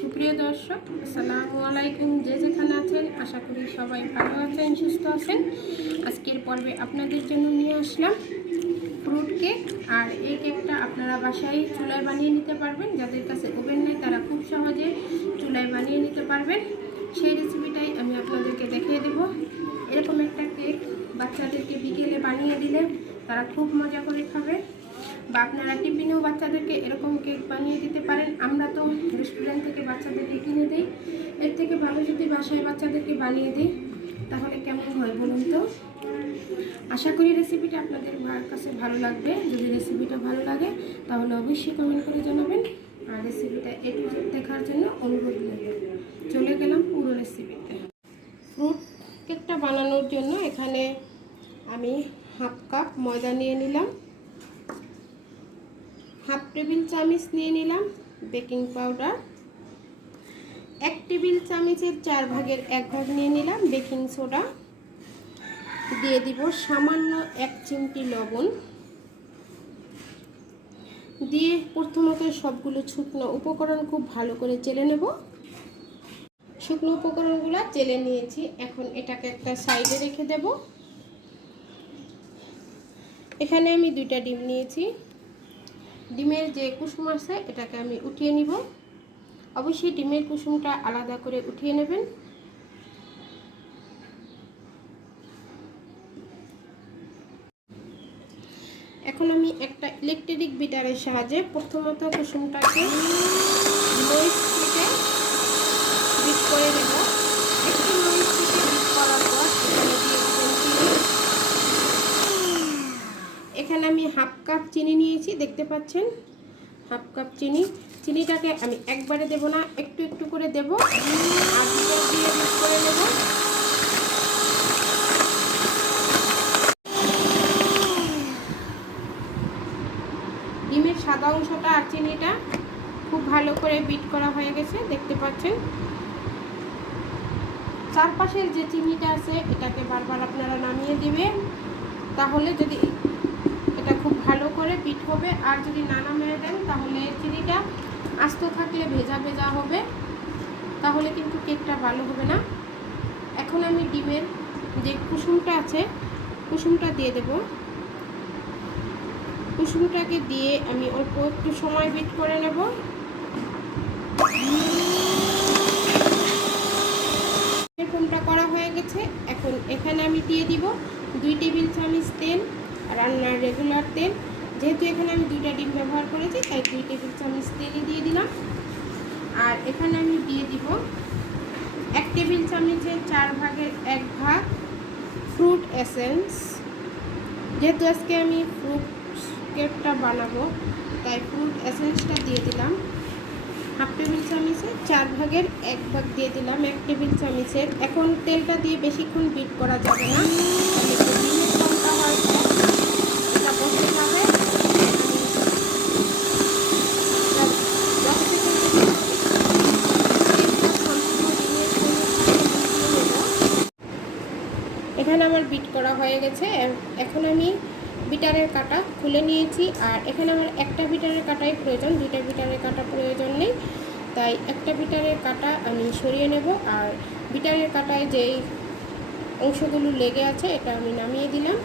সুপ্রিয় দর্শক, আসসালামু আলাইকুম। যে যেখানে আছেন আশা করি সবাই ভালো আছেন, সুস্থ আছেন। আজকের পর্বে আপনাদের জন্য নিয়ে আসলাম ফ্রুট কেক। আর এই কেকটা আপনারা বাসায় চুলায় বানিয়ে নিতে পারবেন। যাদের কাছে ওভেন নেই তারা খুব সহজে চুলায় বানিয়ে নিতে পারবেন। সেই রেসিপিটাই আমি আপনাদেরকে দেখিয়ে দেব। এরকম একটা কেক বাচ্চাদেরকে বিকেলে বানিয়ে দিলে তারা খুব মজা করে খাবে, বা আপনারা টিফিনেও বাচ্চাদেরকে এরকম কেক বানিয়ে দিতে পারেন। আমরা তো রেস্টুরেন্ট থেকে বাচ্চাদেরকে কিনে দিই, এর থেকে ভালো যদি বাসায় বাচ্চাদেরকে বানিয়ে দিই তাহলে কেমন হয় বলুন তো। আশা করি রেসিপিটা আপনাদের কাছে ভালো লাগবে। যদি রেসিপিটা ভালো লাগে তাহলে অবশ্যই কমেন্ট করে জানাবেন, আর রেসিপিটা একটু দেখার জন্য অনুরোধ করবেন। চলে গেলাম পুরো রেসিপিতে। ফ্রুট কেকটা বানানোর জন্য এখানে আমি হাফ কাপ ময়দা নিয়ে নিলাম, হাফ টেবিল চামচ নিয়ে নিলাম বেকিং পাউডার, 1 টেবিল চামচের 4 ভাগের 1 ভাগ নিয়ে নিলাম বেকিং সোডা, দিয়ে দিব সামান্য 1 চিমটি লবণ, দিয়ে প্রথমত সবগুলো শুকনো উপকরণ খুব ভালো করে চেলে নেব। শুকনো উপকরণগুলো চেলে নিয়েছি, এখন এটাকে একটা সাইডে রেখে দেব। এখানে আমি 2টা ডিম নিয়েছি। ডিমের যে কুসুম আছে এটাকে আমি উঠিয়ে নিব। অবশ্যই ডিমের কুসুমটা আলাদা করে উঠিয়ে নেবেন। এখন আমি একটা ইলেকট্রিক বিটারের সাহায্যে প্রথমত কুসুমটাকে লো স্পিডে বিট করে নেব। একটু লো স্পিডে বিট করার পর এখানে আমি হাফ কাপ চিনি নিয়েছি, দেখতে পাচ্ছেন হাফ কাপ চিনি। চিনিটাকে আমি একবারে দেব না, একটু একটু করে দেব আর দিয়ে মিক্স করে নেব। ডিমের সাদা অংশটা আর চিনিটা খুব ভালো করে বিট করা হয়ে গেছে, দেখতে পাচ্ছেন। চারপাশের যে চিনিটা আছে এটাকে বারবার আপনারা নামিয়ে দিবেন, তাহলে যদি এটা খুব ভালো করে বিট হবে। আর যদি না নামিয়ে দেন তাহলে চিনিটা আস্ত থাকলে ভেজা ভেজা হবে, তাহলে কিন্তু কেকটা ভালো হবে না। এখন আমি ডিমের যে কুসুমটা আছে কুসুমটা দিয়ে দেব। কুসুমটাকে দিয়ে আমি অল্প একটু সময় বিট করে নেব। এরকমটা করা হয়ে গেছে। এখন এখানে আমি দিয়ে দিব 2 টেবিল চামচ তেল, রান্নার রেগুলার তেল। যেহেতু এখানে আমি 2টা ডিম ব্যবহার করেছি তাই 2 টেবিল চামচ তেলই দিয়ে দিলাম। আর এখানে আমি দিয়ে দিব 1 টেবিল চামচের 4 ভাগের 1 ভাগ ফ্রুট এসেন্স। যেহেতু আজকে আমি ফ্রুট কেকটা বানাবো তাই ফ্রুট এসেন্সটা দিয়ে দিলাম। হাফ টেবিল চামচের 4 ভাগের 1 ভাগ দিয়ে দিলাম 1 টেবিল চামচের। এখন তেলটা দিয়ে বেশিক্ষণ বিট করা যাবে না, এখানে আমার বিট করা হয়ে গেছে। এখন আমি বিটারের কাঁটা খুলে নিয়েছি, আর এখানে আমার একটা বিটারের কাঁটাই প্রয়োজন, 2টা বিটারের কাঁটা প্রয়োজন নেই। তাই একটা বিটারের কাঁটা আমি সরিয়ে নেব, আর বিটারের কাঁটায় যেই অংশগুলো লেগে আছে এটা আমি নামিয়ে দিলাম।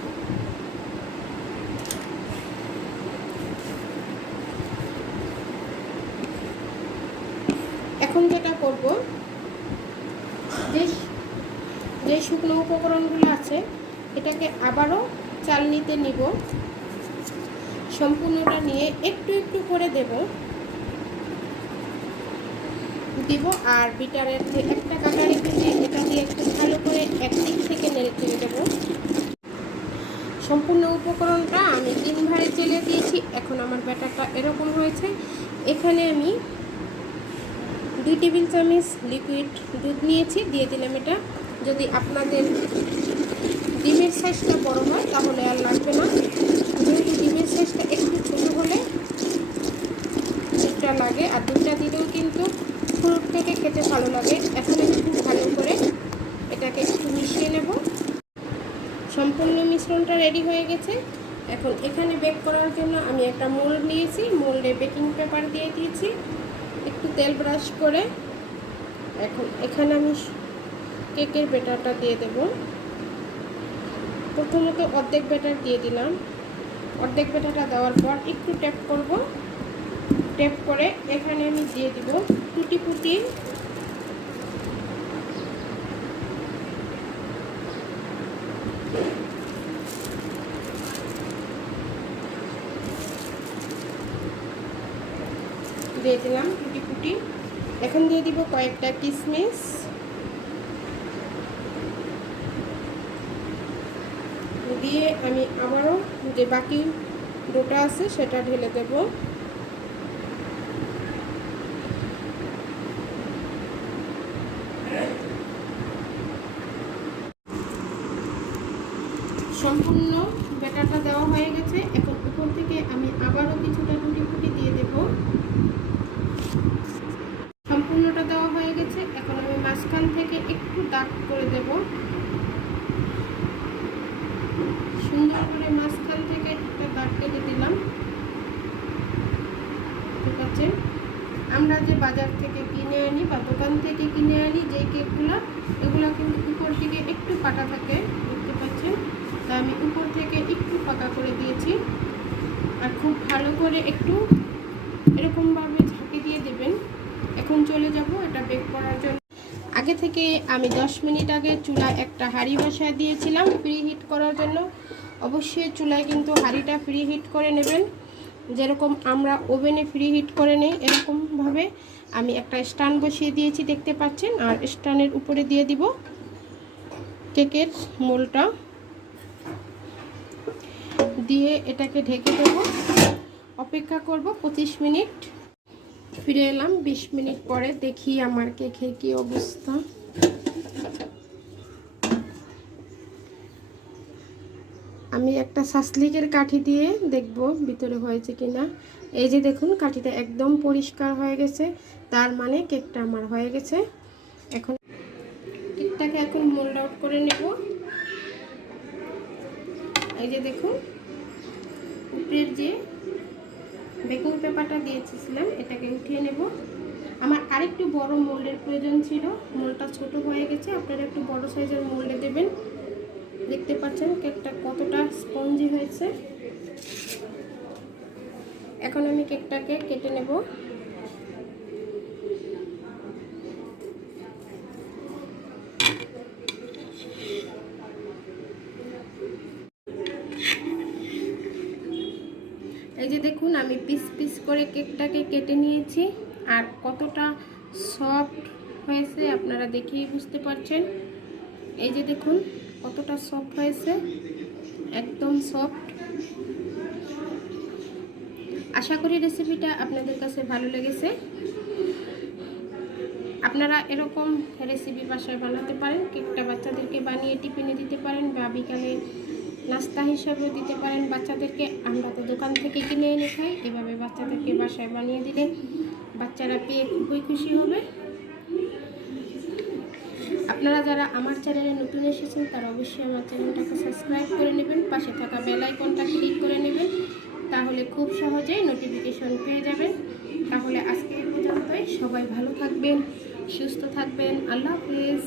এখন যেটা করব, যে শুকনো উপকরণগুলো আছে এটাকে আবারও চালনিতে নিব। সম্পূর্ণটা নিয়ে একটু একটু করে দিব, আর বিটারের যে একটা কাঁটা রেখেছি এটা দিয়ে একটু ভালো করে একদিক থেকে নেড়ে চেড়ে দেবো। সম্পূর্ণ উপকরণটা আমি 3 ভাঁড়ে চেলে দিয়েছি। এখন আমার ব্যাটারটা এরকম হয়েছে। এখানে আমি 2 টেবিল চামচ লিকুইড দুধ নিয়েছি, দিয়ে দিলাম এটা। যদি আপনাদের ডিমের সাইজটা বড় হয় তাহলে আর লাগবে না, যেহেতু ডিমের সাইজটা একটু ছোটো হলে দুধটা লাগে, আর দুধটা দিলেও কিন্তু ফ্রুট কেকে খেতে ভালো লাগে। এখন আমি খুব ভালো করে এটাকে একটু মিশিয়ে নেব। সম্পূর্ণ মিশ্রণটা রেডি হয়ে গেছে। এখন এখানে বেক করার জন্য আমি একটা মোল্ড নিয়েছি, মোল্ডে বেকিং পেপার দিয়ে দিয়েছি। একটু তেল ব্রাশ করে এখন এখানে আমি কেকের ব্যাটারটা দিয়ে দেব। প্রথমত অর্ধেক ব্যাটার দিয়ে দিলাম। অর্ধেক ব্যাটারটা দেওয়ার পর একটু ট্যাপ করব। ট্যাপ করে এখানে আমি দিয়ে দিব টুটি ফুটি দিয়ে দিলাম টুটি ফুটি। এখন দিয়ে দিব কয়েকটা কিশমিশ, দিয়ে আমি আবারও যে বাকি ডোটা আছে সেটা ঢেলে দেব। সম্পূর্ণ ব্যাটারটা দেওয়া হয়ে গেছে। এখন উপর থেকে আমি আবারও কিছুটা টুটি ফুটি দিয়ে দেব। সম্পূর্ণটা দেওয়া হয়ে গেছে। এখন আমি মাঝখান থেকে একটু দাগ করে দেব। সুন্দর করে মাঝখান থেকে একটা দাগ কেটে দিলাম। ঠিক আছে, আমরা যে বাজার থেকে কিনে আনি বা দোকান থেকে কিনে আনি যে কেকগুলো, এগুলো কিন্তু উপর থেকে একটু কাটা থাকে, দেখতে পাচ্ছেন। তা আমি উপর থেকে একটু ফাঁকা করে দিয়েছি। আর খুব ভালো করে একটু এরকমভাবে ঝাঁকি দিয়ে দেবেন। এখন চলে যাব এটা বেক করার জন্য। আগে থেকে আমি 10 মিনিট আগে চুলায় একটা হাঁড়ি বসায় দিয়েছিলাম প্রি হিট করার জন্য। অবশ্যই চুলায় কিন্তু হাঁড়িটা প্রি হিট করে নেবেন, যেরকম আমরা ওভেনে প্রি হিট করে নেই এরকমভাবে। আমি একটা স্ট্যান্ড বসিয়ে দিয়েছি, দেখতে পাচ্ছেন। আর স্ট্যান্ডের উপরে দিয়ে দিব কেকের মোলটা, দিয়ে এটাকে ঢেকে দেব। অপেক্ষা করব 25 মিনিট। ফিরে এলাম 20 মিনিট পরে। দেখি আমার কেকের কি অবস্থা। আমি একটা সাসলিকের কাঠি দিয়ে দেখব ভিতরে হয়েছে কিনা। এই যে দেখুন, কাঠিটা একদম পরিষ্কার হয়ে গেছে, তার মানে কেকটা আমার হয়ে গেছে। এখন কেকটাকে এখন মোল্ড আউট করে নেব। এই যে দেখুন, উপরের যে বেকিং পেপারটা দিয়েছিলাম এটাকে উঠিয়ে নেব। আমার আরেকটু বড় মোল্ডের প্রয়োজন ছিল, মোল্ডটা ছোট হয়ে গেছে। আপনারা একটু বড় সাইজের মোল্ডে দেবেন। দেখতে পাচ্ছেন কেকটা কতটা স্পঞ্জি হয়েছে। এখন আমি কেকটাকে কেটে নেব। এই যে দেখুন, আমি পিস পিস করে কেকটাকে কেটে নিয়েছি। আর কতটা সফট হয়েছে আপনারা দেখেই বুঝতে পারছেন। এই যে দেখুন কতটা সফট হয়েছে, একদম সফট। আশা করি রেসিপিটা আপনাদের কাছে ভালো লেগেছে। আপনারা এরকম রেসিপি বাসায় বানাতে পারেন। কেকটা বাচ্চাদেরকে বানিয়ে টিফিনে দিতে পারেন বা বিকালে নাস্তা হিসাবেও দিতে পারেন বাচ্চাদেরকে। আমরা তো দোকান থেকে কিনে এনে খাই, এভাবে বাচ্চাদেরকে বাসায় বানিয়ে দিলে বাচ্চারা পেয়ে খুবই খুশি হবে। আপনারা যারা আমার চ্যানেলে নতুন এসেছেন তারা অবশ্যই আমার চ্যানেলটাকে সাবস্ক্রাইব করে নেবেন, পাশে থাকা বেল আইকনটা ক্লিক করে নেবেন, তাহলে খুব সহজেই নোটিফিকেশন পেয়ে যাবেন। তাহলে আজকে এই পর্যন্তই। সবাই ভালো থাকবেন, সুস্থ থাকবেন। আল্লাহ হাফেজ।